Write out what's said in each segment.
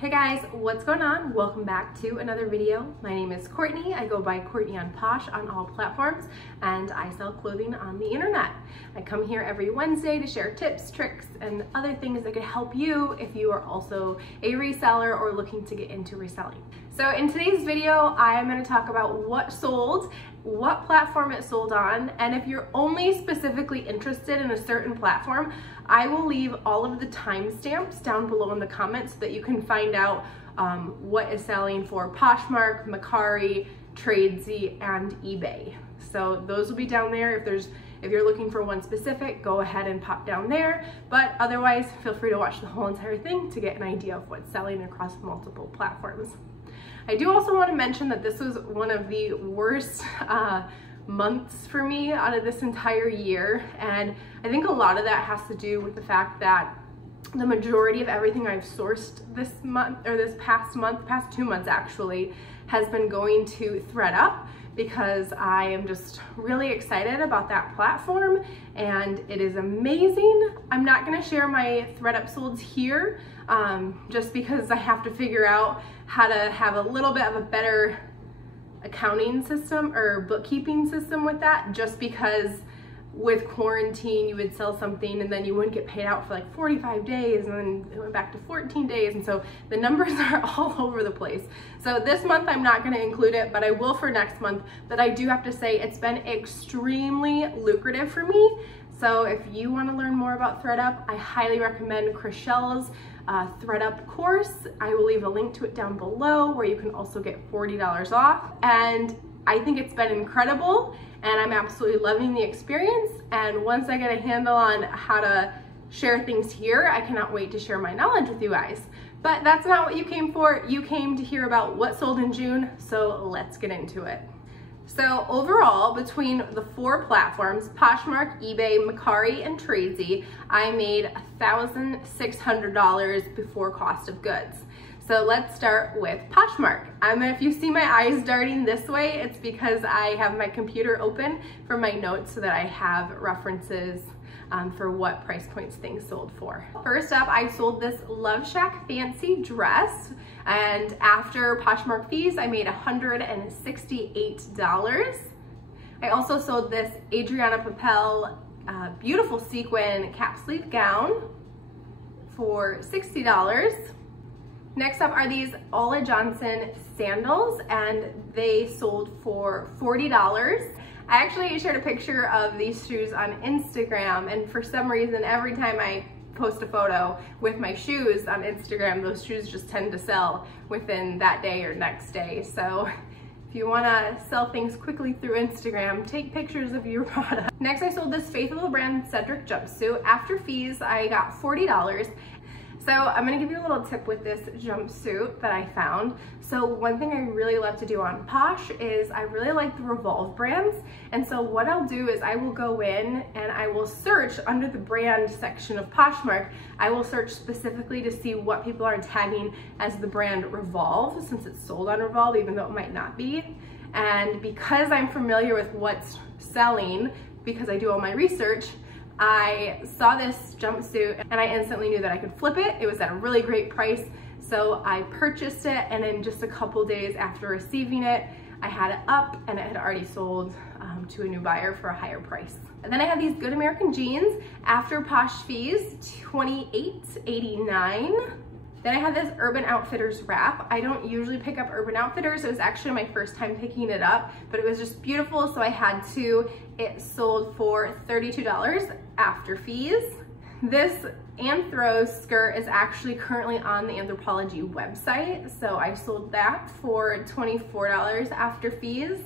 Hey guys, what's going on? Welcome back to another video. My name is Courtney. I go by Courtney on Posh on all platforms, and I sell clothing on the internet. I come here every Wednesday to share tips, tricks, and other things that could help you if you are also a reseller or looking to get into reselling. So in today's video, I am going to talk about what sold, what platform it sold on, and if you're only specifically interested in a certain platform, I will leave all of the timestamps down below in the comments so that you can find out what is selling for Poshmark, Mercari, Tradsey, and eBay. So those will be down there. If you're looking for one specific, go ahead and pop down there. But otherwise, feel free to watch the whole entire thing to get an idea of what's selling across multiple platforms. I do also want to mention that this was one of the worst months for me out of this entire year, and I think a lot of that has to do with the fact that the majority of everything I've sourced this month, or this past 2 months actually, has been going to ThredUP because I am just really excited about that platform and it is amazing. I'm not going to share my ThredUP solds here just because I have to figure out how to have a little bit of a better accounting system or bookkeeping system with that, just because with quarantine you would sell something and then you wouldn't get paid out for like 45 days and then it went back to 14 days, and so the numbers are all over the place. So this month I'm not going to include it, but I will for next month. But I do have to say it's been extremely lucrative for me. So if you want to learn more about ThredUP, I highly recommend Chriselle's ThredUP course. I will leave a link to it down below where you can also get $40 off. And I think it's been incredible and I'm absolutely loving the experience. And once I get a handle on how to share things here, I cannot wait to share my knowledge with you guys. But that's not what you came for. You came to hear about what sold in June, so let's get into it. So overall, between the 4 platforms, Poshmark, eBay, Mercari, and Tradsey, I made $1,600 before cost of goods. So let's start with Poshmark. If you see my eyes darting this way, it's because I have my computer open for my notes so that I have references for what price points things sold for. First up, I sold this Love Shack fancy dress, and after Poshmark fees, I made $168. I also sold this Adriana Papel beautiful sequin cap sleeve gown for $60. Next up are these Ola Johnson sandals, and they sold for $40. I actually shared a picture of these shoes on Instagram, and for some reason, every time I post a photo with my shoes on Instagram, those shoes just tend to sell within that day or next day. So if you want to sell things quickly through Instagram, take pictures of your product. Next, I sold this Faithful Brand Cedric jumpsuit. After fees, I got $40. So I'm gonna give you a little tip with this jumpsuit that I found. So one thing I really love to do on Posh is I really like the Revolve brands. And so what I'll do is I will go in and I will search under the brand section of Poshmark. I will search specifically to see what people are tagging as the brand Revolve, since it's sold on Revolve, even though it might not be. And because I'm familiar with what's selling, because I do all my research, I saw this jumpsuit and I instantly knew that I could flip it. It was at a really great price. So I purchased it, and in just a couple days after receiving it, I had it up and it had already sold to a new buyer for a higher price. And then I have these Good American jeans. After Posh fees, $28.89. Then I have this Urban Outfitters wrap. I don't usually pick up Urban Outfitters. It was actually my first time picking it up, but it was just beautiful, so I had to. It sold for $32 after fees. This Anthro skirt is actually currently on the Anthropologie website, so I sold that for $24 after fees.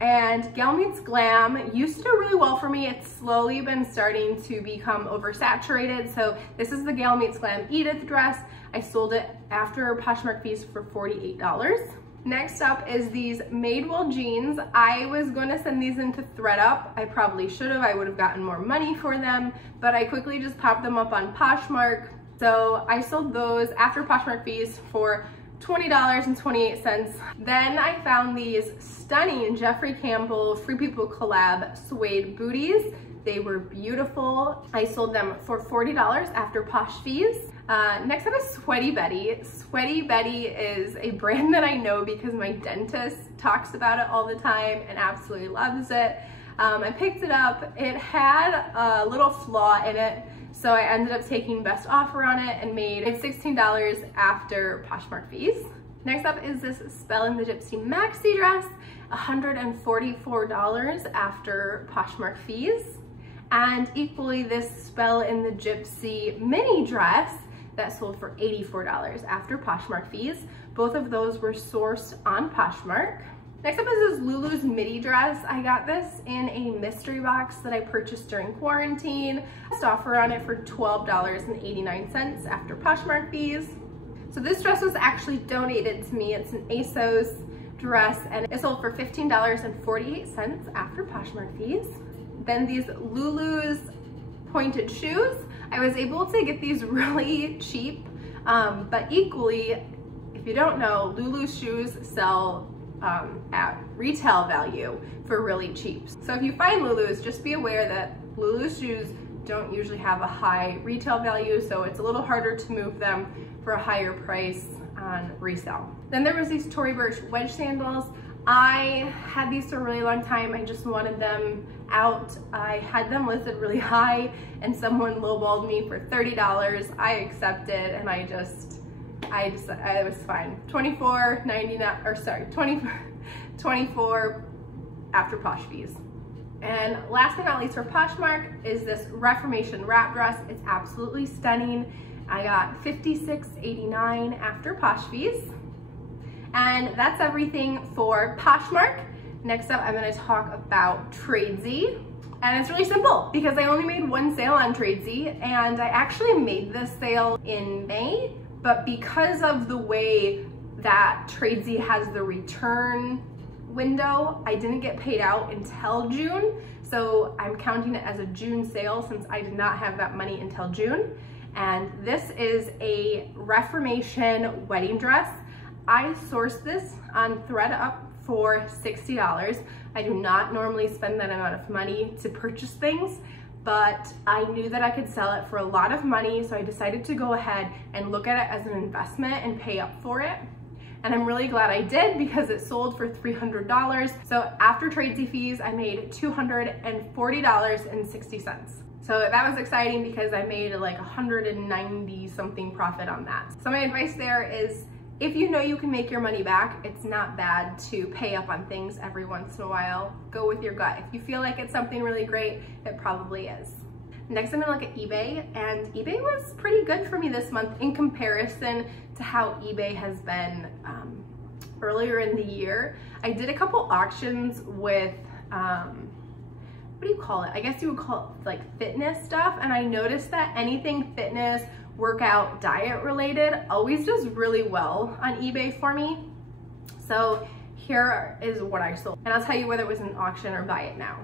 And Gal Meets Glam used to do really well for me. It's slowly been starting to become oversaturated. So this is the Gal Meets Glam Edith dress. I sold it after Poshmark fees for $48. Next up is these Madewell jeans. I was going to send these into ThredUP. I probably should have. I would have gotten more money for them, but I quickly just popped them up on Poshmark. So I sold those after Poshmark fees for $20.28. Then I found these stunning Jeffrey Campbell Free People collab suede booties. They were beautiful. I sold them for $40 after Posh fees. Next up is Sweaty Betty. Sweaty Betty is a brand that I know because my dentist talks about it all the time and absolutely loves it. I picked it up. It had a little flaw in it, so I ended up taking best offer on it and made $16 after Poshmark fees. Next up is this Spell in the Gypsy maxi dress, $144 after Poshmark fees. And equally this Spell in the Gypsy mini dress that sold for $84 after Poshmark fees. Both of those were sourced on Poshmark. Next up is this Lulu's midi dress. I got this in a mystery box that I purchased during quarantine. Best offer on it for $12.89 after Poshmark fees. So this dress was actually donated to me. It's an ASOS dress and it sold for $15.48 after Poshmark fees. Then these Lulu's pointed shoes. I was able to get these really cheap, but equally, if you don't know, Lulu's shoes sell at retail value for really cheap. So if you find Lulu's, just be aware that Lulu's shoes don't usually have a high retail value, so it's a little harder to move them for a higher price on resale. Then there was these Tory Burch wedge sandals. I had these for a really long time. I just wanted them out. I had them listed really high and someone lowballed me for $30. I accepted and I was fine. $24.99, or sorry, $24 after Posh fees. And last but not least for Poshmark is this Reformation wrap dress. It's absolutely stunning. I got $56.89 after Posh fees. And that's everything for Poshmark. Next up, I'm gonna talk about Tradsey. And it's really simple because I only made one sale on Tradsey and I actually made this sale in May, but because of the way that Tradsey has the return window, I didn't get paid out until June. So I'm counting it as a June sale since I did not have that money until June. And this is a Reformation wedding dress. I sourced this on ThredUP for $60. I do not normally spend that amount of money to purchase things, but I knew that I could sell it for a lot of money, so I decided to go ahead and look at it as an investment and pay up for it. And I'm really glad I did because it sold for $300. So after Tradsey fees, I made $240.60. So that was exciting because I made like 190 something profit on that. So my advice there is, if you know you can make your money back, it's not bad to pay up on things every once in a while. Go with your gut. If you feel like it's something really great, it probably is. Next, I'm gonna look at eBay, and eBay was pretty good for me this month in comparison to how eBay has been earlier in the year. I did a couple auctions with, what do you call it? I guess you would call it like fitness stuff, and I noticed that anything fitness, workout, diet related always does really well on eBay for me. So here is what I sold, and I'll tell you whether it was an auction or buy it now.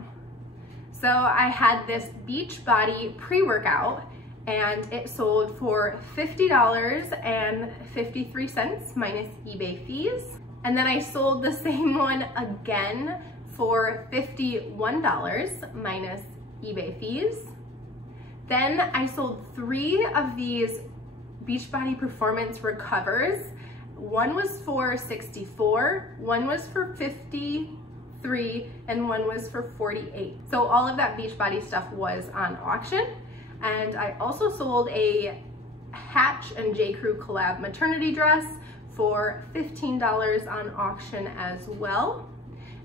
So I had this Beachbody pre-workout and it sold for $50.53 minus eBay fees. And then I sold the same one again for $51 minus eBay fees. Then I sold 3 of these Beachbody Performance Recovers. One was for $64, one was for $53, and one was for $48. So all of that Beachbody stuff was on auction. And I also sold a Hatch and J. Crew collab maternity dress for $15 on auction as well.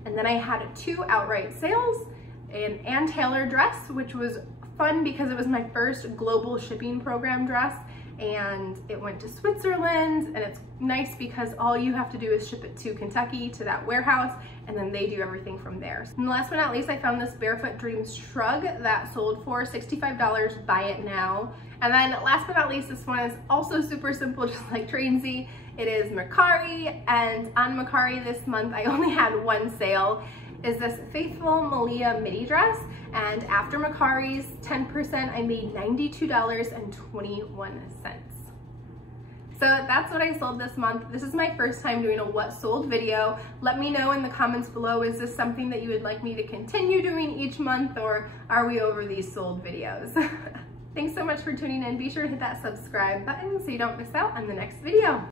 And then I had 2 outright sales, an Ann Taylor dress, which was fun because it was my first global shipping program dress, and it went to Switzerland, and it's nice because all you have to do is ship it to Kentucky to that warehouse, and then they do everything from there. And last but not least, I found this Barefoot Dreams shrug that sold for $65, buy it now. And then last but not least, this one is also super simple, just like Tradsey. It is Mercari, and on Mercari this month, I only had 1 sale. Is this Faithful Malia midi dress, and after Mercari's 10%, I made $92.21. So that's what I sold this month. This is my first time doing a what sold video. Let me know in the comments below, is this something that you would like me to continue doing each month, or are we over these sold videos? Thanks so much for tuning in. Be sure to hit that subscribe button so you don't miss out on the next video.